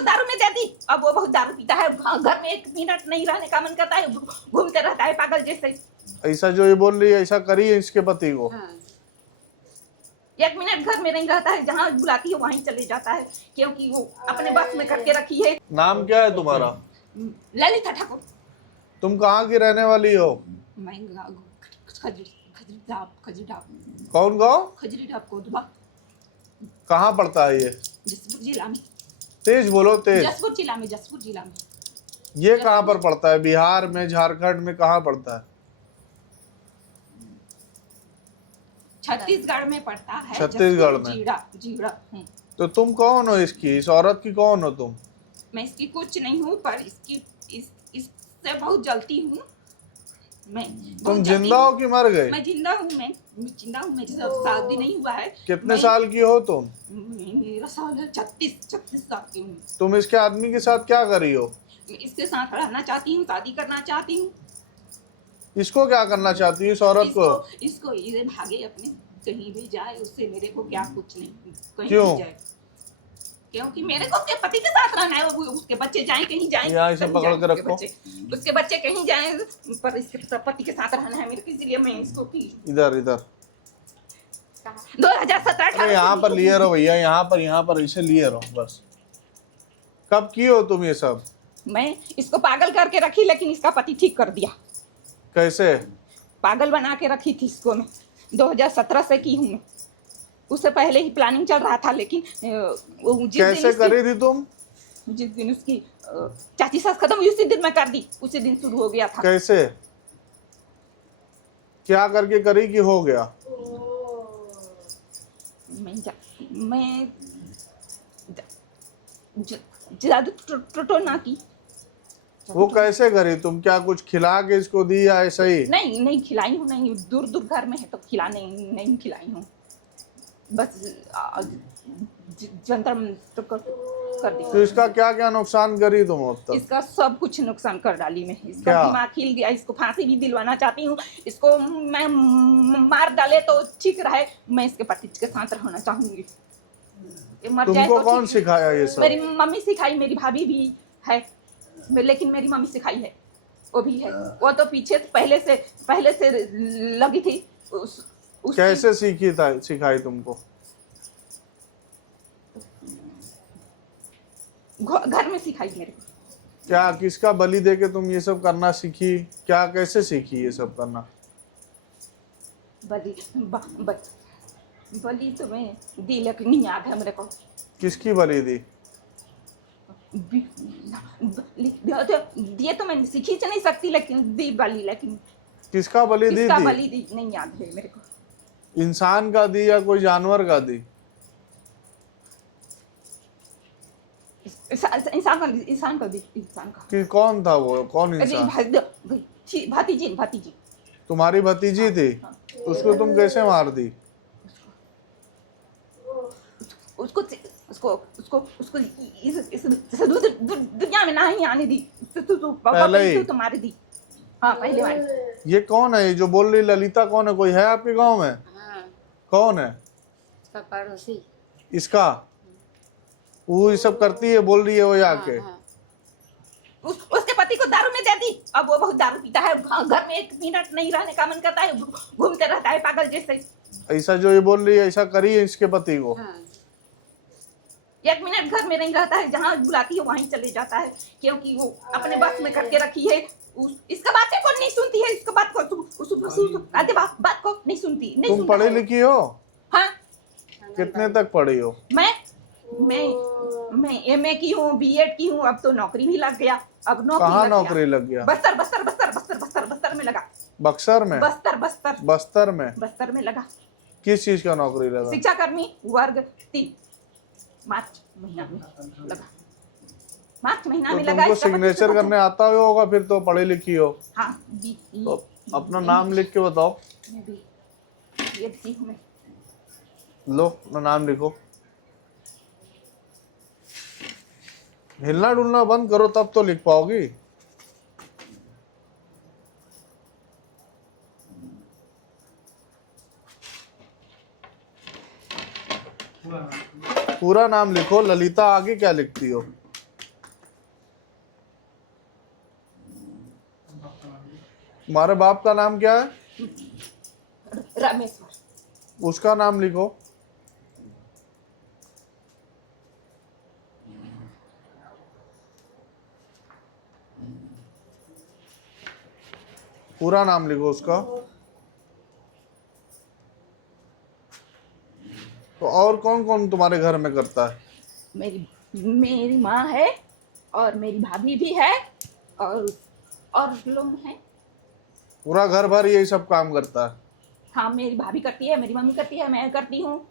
को दारू में दे दी, अब वो बहुत दारू पीता है, घर में 1 मिनट नहीं रहने का मन करता है, घूमते रहता है पागल जैसे। ऐसा जो ये बोल रही है ऐसा करी है इसके पति को? हाँ। 1 मिनट घर में नहीं रहता है, जहाँ बुलाती है वहीं चले जाता है, क्योंकि वो अपने बस में करके रखी है। नाम क्या है तुम्हारा? ललिता ठाकुर। तुम कहाँ की रहने वाली हो? मैं खजूरीडाप कौन गाँव? खजूरीडाप कोटवा, कहाँ पड़ता है ये? जसपुर जिला में। तेज बोलो, तेज। जसपुर जिला में, जसपुर जिला में। ये कहाँ पर पड़ता है? बिहार में, झारखंड में कहाँ पड़ता है? छत्तीसगढ़ में पड़ता है। छत्तीसगढ़ में? जीड़ा। तो तुम कौन हो इसकी, इस औरत की कौन हो तुम? मैं इसकी कुछ नहीं हूँ, पर इससे बहुत जलती हूँ मैं। तुम जिंदा हो कि मर गए? मैं जिंदा हूँ, मैं जिंदा हूँ, मुझे शादी नहीं हुआ है। कितने साल की हो तुम? मेरा साल है 36 साल की हूँ। तुम इसके आदमी के साथ क्या करी हो? इसके साथ रहना चाहती हूँ, शादी करना चाहती हूँ। इसको क्या करना चाहती है, इस औरत को? इसको इधर भागे अपने, कहीं भी जाए, उससे मेरे को क्या कुछ नहीं, कहीं क्यों? भी जाए, क्योंकि मेरे को उसके पति के साथ रहना है। उसके बच्चे जाए कहीं जाए, यहाँ इसे पकड़ के रखो। उसके बच्चे कहीं जाए, पर इसके पति के साथ रहना है मेरे को, इसलिए मैं इसको की। इधर 2017-18 यहाँ पर लिए रहो भैया, यहाँ पर इसे लिए रहो बस। कब की हो तुम ये सब? मैं इसको पागल करके रखी, लेकिन इसका पति ठीक कर दिया। कैसे? पागल बना के रखी थी इसको मैं, 2017 से की हूँ मैं। उससे पहले ही प्लानिंग चल रहा था, लेकिन कैसे करी थी तुम? जिस दिन उसकी चाची सास खत्म हुई, उसी दिन मैं कर दी, उसी दिन शुरू हो गया था। कैसे? क्या करके करी कि हो गया? मैं जादू टोटो ना की। वो कैसे करी तुम? क्या कुछ खिला के इसको दी या ऐसा ही? नहीं खिलाई हूँ, नहीं, दूर घर में है तो खिलाने नहीं खिलाई हूँ, बस जंतर तो कर दी। तो इसका क्या क्या नुकसान करी तुम अब तक? इसका सब कुछ नुकसान कर डाली मैं। इसका दिमाग हिल गया, इसको फांसी भी दिलवाना चाहती हूँ, इसको मैं मार डाले तो ठीक रहे, मैं इसके पति के साथ रहना चाहूंगी। तुमको तो कौन सिखाया ये सब? मेरी मम्मी सिखाई, मेरी भाभी भी है, लेकिन मेरी मम्मी सिखाई है, वो भी है। वो तो पीछे पहले से लगी थी। कैसे सिखाई तुमको? घर में सिखाई मेरे को। क्या किसका बलि दे के तुम ये सब करना सीखी? क्या कैसे सीखी ये सब करना? बलि तो मैं दी, लेकिन नहीं याद है मेरे को। किसकी बलि दी? दिए तो मैं सीखी तो नहीं सकती, लेकिन दी बलि, लेकिन किसका बलि दी किसका थी? बलि दी नहीं याद है मेरे को। इंसान का दी या कोई जानवर का दी? इंसान का दी, इंसान का। कि कौन था वो? कौन इंसान? भतीजी। तुम्हारी भतीजी थी? उसको तुम कैसे मार दी? उसको इस दुनिया में नहीं आने दी। पहले ही तुम्हारी दी। हाँ, पहले वाली। ये कौन है जो बोल रही ललिता? कौन है? कोई है आपके गांव में? हाँ, कौन है? इसका पड़ोसी। इसका? वो ये सब करती है, बोल रही है वो आके? हाँ। उसके पति को दारू में दे दी, अब वो बहुत दारू पीता है, घर में 1 मिनट नहीं रहने का मन करता है, घूमते रहता है पागल जैसे। ऐसा जो ये बोल रही है ऐसा करी है इसके पति को? हाँ। 1 मिनट घर में नहीं रहता है, जहाँ बुलाती है वहीं चले जाता है, क्योंकि वो अपने बस में करके रखी है। इसका बातें कौन नहीं सुनती है, इसका बात को बात को नहीं सुनती। तुम पढ़ी लिखी हो? हाँ। कितने तक पढ़ी हो? मैं एमए की हूँ, बीएड की हूँ, अब तो नौकरी भी लग गया। अब कहाँ नौकरी लग गया? बस्तर में लगा। बक्सर में? बस्तर में लगा। किस चीज का नौकरी लगा? शिक्षा कर्मी वर्ग 3, मार्च महीना में लगा। तुमको सिग्नेचर करने आता होगा फिर तो, पढ़ी लिखी हो। हाँ, तो अपना नाम लिख के बताओ। लो अपना नाम लिखो। हिलना डुलना बंद करो तब तो लिख पाओगी। पूरा नाम लिखो। ललिता, आगे क्या लिखती हो? तुम्हारे बाप का नाम क्या है? रामेश्वर। उसका नाम लिखो। पूरा नाम लिखो उसका। तो और कौन कौन तुम्हारे घर में करता है? मेरी माँ है और मेरी भाभी भी है और लोग हैं। पूरा घर भर यही सब काम करता है? हाँ, मेरी भाभी करती है, मेरी मम्मी करती है, मैं करती हूँ।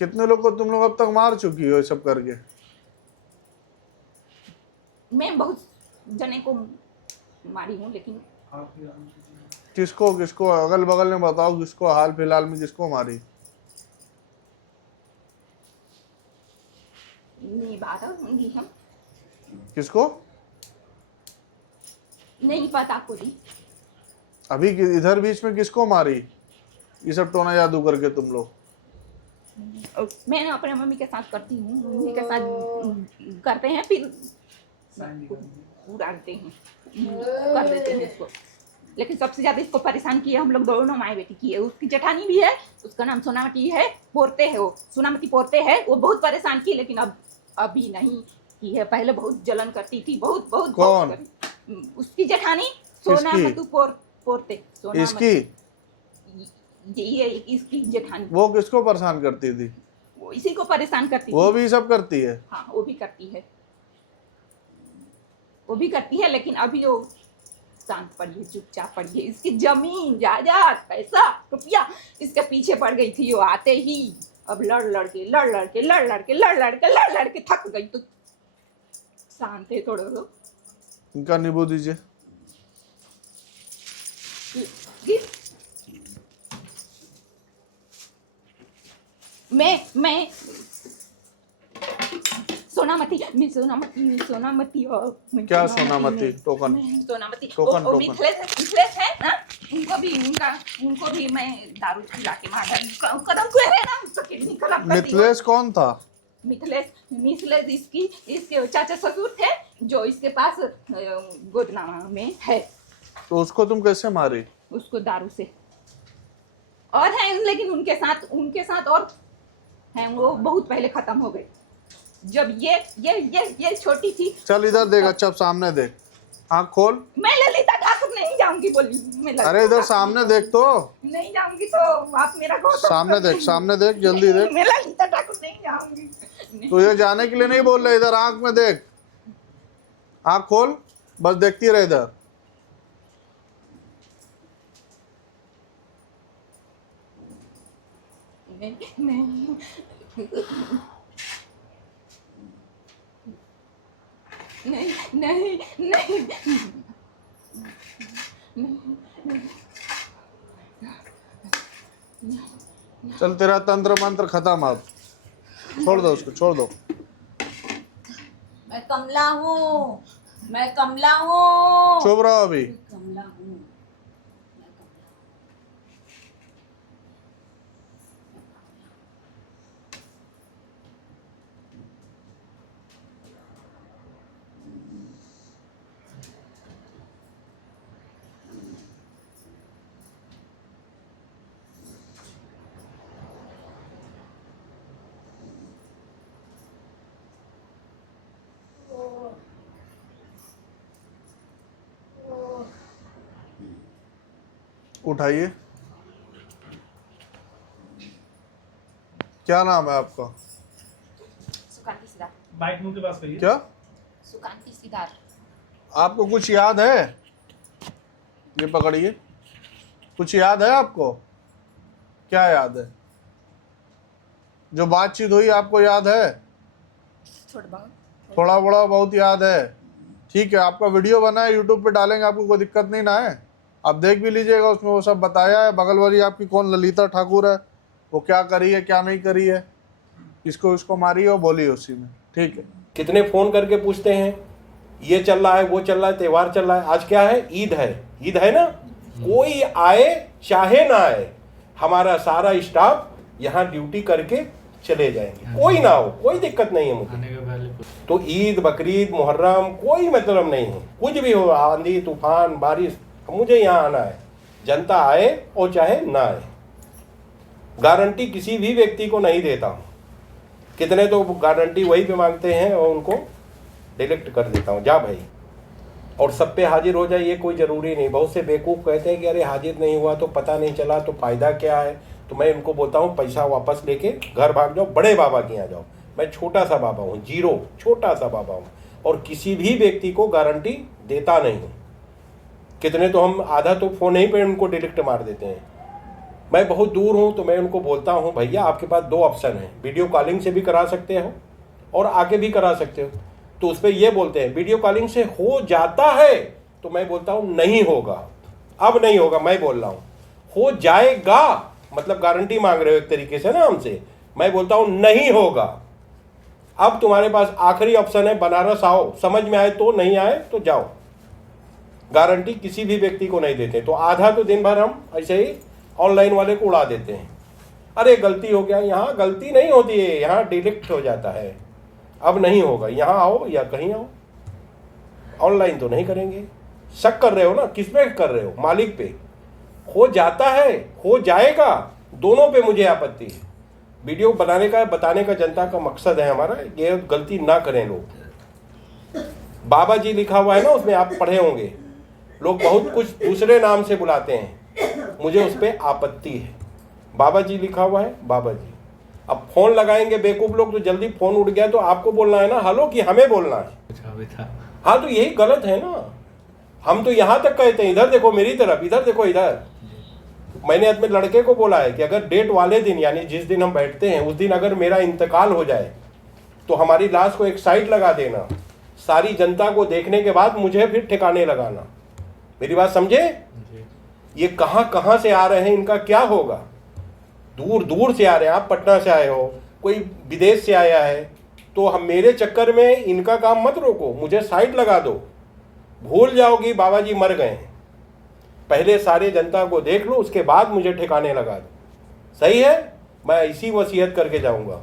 कितने लोग को तुम लोग अब तक मार चुकी हो ये सब करके? मैं बहुत जने को मारी हूँ, लेकिन किसको किसको अगल बगल में बताओ, किसको हाल फिलहाल में किसको मारी? नहीं बात होंगी हम। किसको? नहीं पता आपको दी। अभी इधर बीच में किसको मारी ये सब टोना जादू करके तुम लोग? मैं अपने मम्मी के साथ करती हूँ, मम्मी के साथ करते हैं, फिर उड़ाते हैं, कर देते हैं इसको। लेकिन सबसे ज्यादा इसको परेशान किए हम लोग दोनों माए बेटी की है। उसकी जेठानी भी है, उसका नाम सोनामती है, पोरते है, वो सोनामती पोरते है। वो बहुत परेशान की, लेकिन अब अभी नहीं की है। पहले बहुत जलन करती थी, बहुत बहुत। कौन? उसकी जेठानी सोनामती पोरते। इसकी? ये इसकी जेठानी। वो किसको परेशान करती थी? वो इसी को परेशान करती वो थी। भी सब करती है? हाँ, वो भी करती है, वो भी करती है, लेकिन अभी वो शांत पड़ी है, चुपचाप पड़ी है। इसकी जमीन जायदाद पैसा रुपया इसके पीछे पड़ गई थी। वो आते ही अब लड़ लड़ के थक गई, तो शांत है थोड़े लोग। इनका नींबू दीजिए। मैं सोनामती और क्या सोनामती? टोकन? सोनामती टोकन वो टोकन। मिथलेश है ना, उनको भी मैं दारू पिला के मार कदम को है ना, उसका किडनी खराब कर दी। मिथलेश कौन था? मिथलेश इसके चाचा ससुर थे, जो इसके पास गोदनामा में है। तो उसको तुम कैसे मारी? उसको दारू से। और हैं, लेकिन उनके साथ और हैं, वो बहुत पहले खत्म हो गए। जब ये छोटी थी। चल इधर देख, अच्छा सामने देख, आँख खोल। मैं ललिता ठाकुर नहीं जाऊंगी बोली। अरे इधर सामने देख तो। नहीं जाऊंगी तो आप मेरा सामने देख, जल्दी देख। मैं ललिता ठाकुर नहीं जाऊंगी। तो ये जाने के लिए नहीं बोल रहे, इधर आँख में देख, आँख खोल, बस देखती रहे इधर। नहीं चल तेरा तंत्र मंत्र खत्म, अब छोड़ दो उसको, छोड़ दो। मैं कमला हूँ। चुप रहो अभी। कमला हूँ। उठाइए। क्या नाम है आपका? सुकांती सिदार। बाइक मुंह के पास करिए। क्या? सुकांती सिदार। आपको कुछ याद है? ये पकड़िए। कुछ याद है आपको? क्या याद है? जो बातचीत हुई आपको याद है? थोड़ा बड़ा बहुत याद है? ठीक है, आपका वीडियो बना है, यूट्यूब पे डालेंगे, आपको कोई दिक्कत नहीं ना है? आप देख भी लीजिएगा, उसमें वो सब बताया है। बगल वाली आपकी कौन ललिता ठाकुर है, वो क्या करी है क्या नहीं करी है, इसको मारी है, वो बोली है उसी में। ठीक है। कितने फोन करके पूछते हैं ये चल रहा है, वो चल रहा है, त्योहार चल रहा है। आज क्या है? ईद है ना। कोई आए चाहे ना आए, हमारा सारा स्टाफ यहाँ ड्यूटी करके चले जाएंगे, कोई ना हो, कोई दिक्कत नहीं है मुझे। तो ईद, बकरीद, मुहर्रम कोई मतलब नहीं है, कुछ भी हो, आंधी तूफान बारिश, मुझे यहाँ आना है। जनता आए और चाहे ना आए, गारंटी किसी भी व्यक्ति को नहीं देता हूँ। कितने तो गारंटी वही पे मांगते हैं और उनको डिलीट कर देता हूँ, जा भाई, और सब पे हाजिर हो जाए ये कोई ज़रूरी नहीं। बहुत से बेवकूफ़ कहते हैं कि अरे हाजिर नहीं हुआ तो पता नहीं चला तो फ़ायदा क्या है। तो मैं इनको बोलता हूँ पैसा वापस लेके घर भाग जाओ, बड़े बाबा के यहाँ जाओ। मैं छोटा सा बाबा हूँ, जीरो, छोटा सा बाबा हूँ, और किसी भी व्यक्ति को गारंटी देता नहीं हूँ। कितने तो हम आधा तो फ़ोन ही पे उनको डिलीट मार देते हैं। मैं बहुत दूर हूँ तो मैं उनको बोलता हूँ भैया आपके पास 2 ऑप्शन हैं, वीडियो कॉलिंग से भी करा सकते हो और आके भी करा सकते हो। तो उस पर ये बोलते हैं वीडियो कॉलिंग से हो जाता है, तो मैं बोलता हूँ नहीं होगा, अब नहीं होगा। मैं बोल रहा हूँ हो जाएगा, मतलब गारंटी मांग रहे हो एक तरीके से ना हमसे। मैं बोलता हूँ नहीं होगा। अब तुम्हारे पास आखिरी ऑप्शन है, बनारस आओ, समझ में आए तो, नहीं आए तो जाओ। गारंटी किसी भी व्यक्ति को नहीं देते। तो आधा तो दिन भर हम ऐसे ही ऑनलाइन वाले को उड़ा देते हैं, अरे गलती हो गया। यहाँ गलती नहीं होती है, यहाँ डिलीट हो जाता है। अब नहीं होगा, यहाँ आओ या कहीं आओ, ऑनलाइन तो नहीं करेंगे। शक कर रहे हो ना, किस पे कर रहे हो? मालिक पे। हो जाता है, हो जाएगा, दोनों पे मुझे आपत्ति है। वीडियो बनाने का, बताने का जनता का मकसद है हमारा, ये गलती ना करें लोग। बाबा जी लिखा हुआ है ना, उसमें आप पढ़े होंगे, लोग बहुत कुछ दूसरे नाम से बुलाते हैं, मुझे उस पर आपत्ति है। बाबा जी लिखा हुआ है, बाबा जी। अब फोन लगाएंगे बेवकूफ लोग तो जल्दी फोन उठ गया तो आपको बोलना है ना हेलो, कि हमें बोलना है? हाँ, तो यही गलत है ना। हम तो यहाँ तक कहते हैं, इधर देखो मेरी तरफ, इधर देखो इधर। मैंने अपने लड़के को बोला है कि अगर डेट वाले दिन, यानी जिस दिन हम बैठते हैं उस दिन अगर मेरा इंतकाल हो जाए तो हमारी लाश को एक साइड लगा देना, सारी जनता को देखने के बाद मुझे फिर ठिकाने लगाना। मेरी बात समझे? ये कहाँ कहाँ से आ रहे हैं, इनका क्या होगा? दूर दूर से आ रहे हैं। आप पटना से आए हो, कोई विदेश से आया है, तो हम मेरे चक्कर में इनका काम मत रोको, मुझे साइड लगा दो। भूल जाओगी बाबा जी मर गए हैं, पहले सारे जनता को देख लो, उसके बाद मुझे ठिकाने लगा दो। सही है? मैं इसी वसीयत करके जाऊंगा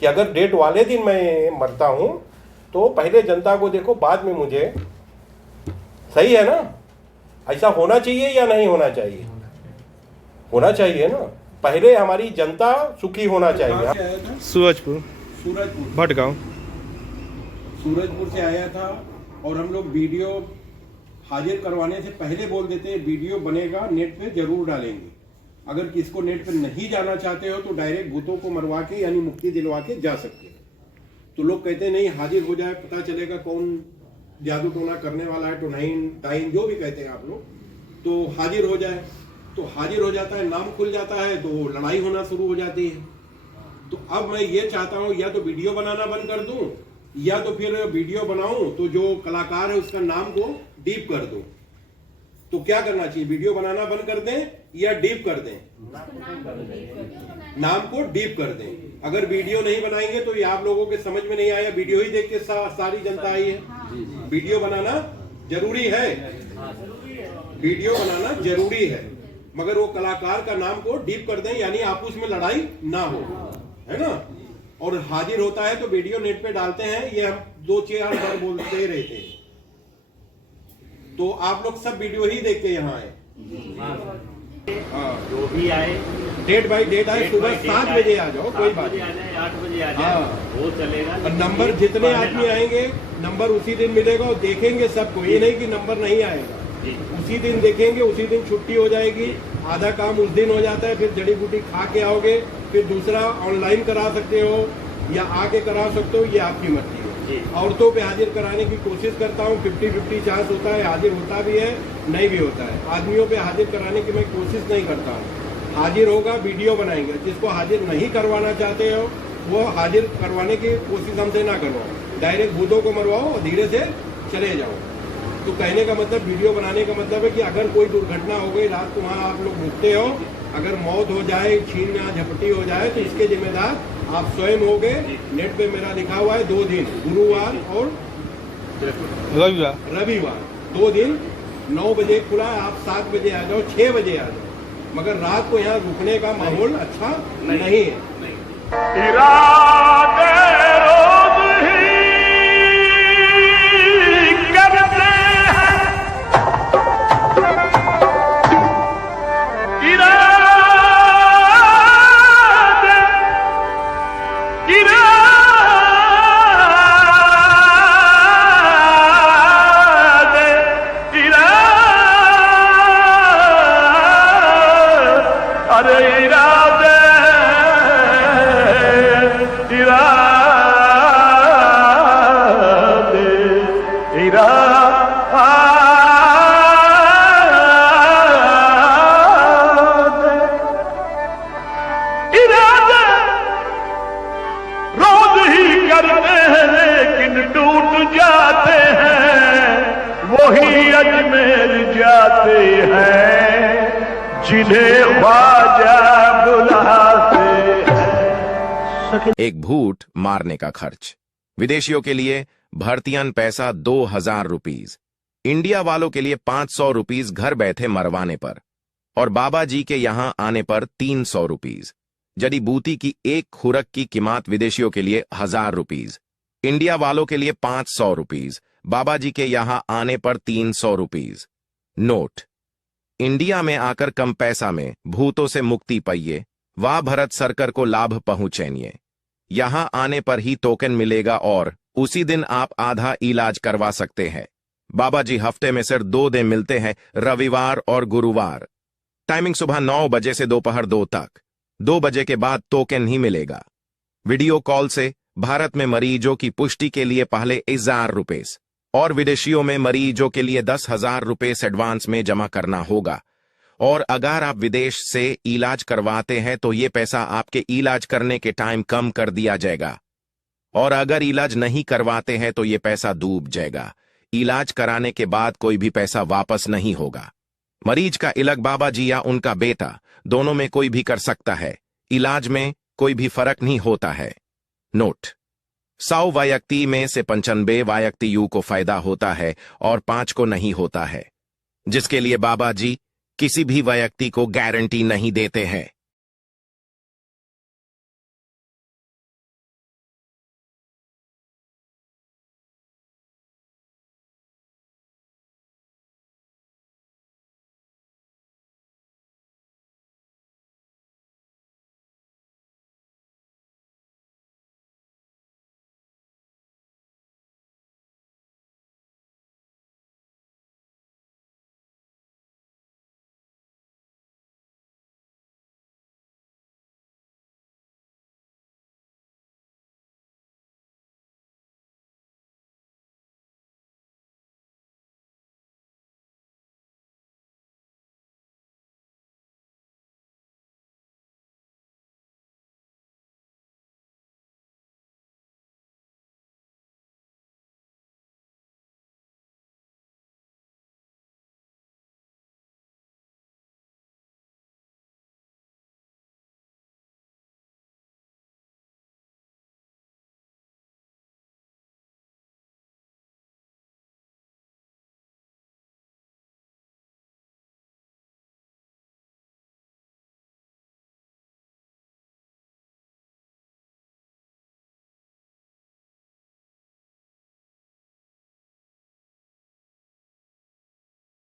कि अगर डेट वाले दिन मैं मरता हूं तो पहले जनता को देखो, बाद में मुझे। सही है ना? ऐसा होना चाहिए या नहीं होना चाहिए? होना चाहिए ना। पहले हमारी जनता सुखी होना चाहिए। सूरजपुर भटगांव। सूरजपुर से आया था और हम लोग वीडियो हाजिर करवाने से पहले बोल देते हैं वीडियो बनेगा, नेट पे जरूर डालेंगे। अगर किसको नेट पे नहीं जाना चाहते हो तो डायरेक्ट भूतों को मरवा के यानी मुक्ति दिलवा के जा सकते हो। तो लोग कहते हैं नहीं हाजिर हो जाए, पता चलेगा कौन जादू टोना करने वाला है, टाइम जो भी कहते हैं आप लोग, तो हाजिर हो जाए। तो हाजिर हो जाता है, नाम खुल जाता है, तो लड़ाई होना शुरू हो जाती है। तो अब मैं ये चाहता हूँ या तो वीडियो बनाना बंद कर दूं, या तो फिर वीडियो बनाऊं तो जो कलाकार है उसका नाम को डीप कर दूं। तो क्या करना चाहिए? वीडियो बनाना बंद कर दें या डीप कर दें? नाम को डीप कर दें। अगर वीडियो नहीं बनाएंगे तो ये आप लोगों के समझ में नहीं आया, वीडियो ही देख के सारी जनता आई है। वीडियो बनाना जरूरी है, वीडियो बनाना जरूरी है, मगर वो कलाकार का नाम को डीप कर दें, यानी आपस में लड़ाई ना हो, है ना। और हाजिर होता है तो वीडियो नेट पे डालते हैं, ये हम 2-4 बार बोलते रहते हैं। तो आप लोग सब वीडियो ही देख के यहाँ आए। जो भी आए, डेट बाई डेट आए, सुबह 7 बजे आ जाओ, कोई बात नहीं, 8 बजे आ जाए, वो चलेगा। और नंबर जितने आदमी आएंगे नंबर उसी दिन मिलेगा, और देखेंगे सबको, ये नहीं कि नंबर नहीं आएगा, उसी दिन देखेंगे, उसी दिन छुट्टी हो जाएगी। आधा काम उस दिन हो जाता है, फिर जड़ी बूटी खा के आओगे, फिर दूसरा ऑनलाइन करा सकते हो या आके करा सकते हो, ये आपकी मर्जी है। औरतों पे हाजिर कराने की कोशिश करता हूँ, 50-50 चांस होता है, हाजिर होता भी है, नहीं भी होता है। आदमियों पे हाजिर कराने की मैं कोशिश नहीं करता हूँ। हाजिर होगा, वीडियो बनाएंगे। जिसको हाजिर नहीं करवाना चाहते हो वो हाजिर करवाने की कोशिश हमसे ना करवाओ, डायरेक्ट भूतों को मरवाओ और धीरे से चले जाओ। तो कहने का मतलब, वीडियो बनाने का मतलब है कि अगर कोई दुर्घटना हो गई, रात को वहाँ आप लोग रुकते हो, अगर मौत हो जाए, छीन या झपटी हो जाए, तो इसके जिम्मेदार आप स्वयं होगे। नेट पे मेरा लिखा हुआ है 2 दिन, गुरुवार और रविवार 2 दिन। 9 बजे खुला है, आप 7 बजे आ जाओ, 6 बजे आ जाओ, मगर रात को यहाँ रुकने का माहौल अच्छा नहीं है। इरादे रोज ही करते हैं, इरादे इरादे इरादे अरे इरादे इरादे रोज ही करते हैं लेकिन टूट जाते हैं, वही अजमेर जाते हैं जिन्हें ख्वाजा बुलाते हैं। एक भूत मारने का खर्च। विदेशियों के लिए भर्तियन पैसा 2000 रुपीज, इंडिया वालों के लिए 500 रुपीज घर बैठे मरवाने पर, और बाबा जी के यहां आने पर 300 रुपीज। जड़ी बूटी की एक खुरक की कीमत विदेशियों के लिए 1000 रुपीज, इंडिया वालों के लिए 500 रुपीज, बाबा जी के यहां आने पर 300 रुपीज। नोट: इंडिया में आकर कम पैसा में भूतों से मुक्ति पाइए, वाह भारत सरकार को लाभ पहुंचेनिए। यहां आने पर ही टोकन मिलेगा और उसी दिन आप आधा इलाज करवा सकते हैं। बाबा जी हफ्ते में सिर्फ 2 दिन मिलते हैं, रविवार और गुरुवार। टाइमिंग सुबह 9 बजे से दोपहर 2 तक। 2 बजे के बाद टोकन ही मिलेगा। वीडियो कॉल से भारत में मरीजों की पुष्टि के लिए पहले 1000 रुपए और विदेशियों में मरीजों के लिए 10,000 रुपए एडवांस में जमा करना होगा। और अगर आप विदेश से इलाज करवाते हैं तो ये पैसा आपके इलाज करने के टाइम कम कर दिया जाएगा, और अगर इलाज नहीं करवाते हैं तो ये पैसा डूब जाएगा। इलाज कराने के बाद कोई भी पैसा वापस नहीं होगा। मरीज का इलाज बाबा जी या उनका बेटा दोनों में कोई भी कर सकता है। इलाज में कोई भी फर्क नहीं होता है। नोट: 100 व्यक्ति में से 95 व्यक्ति यू को फायदा होता है और 5 को नहीं होता है, जिसके लिए बाबा जी किसी भी व्यक्ति को गारंटी नहीं देते हैं।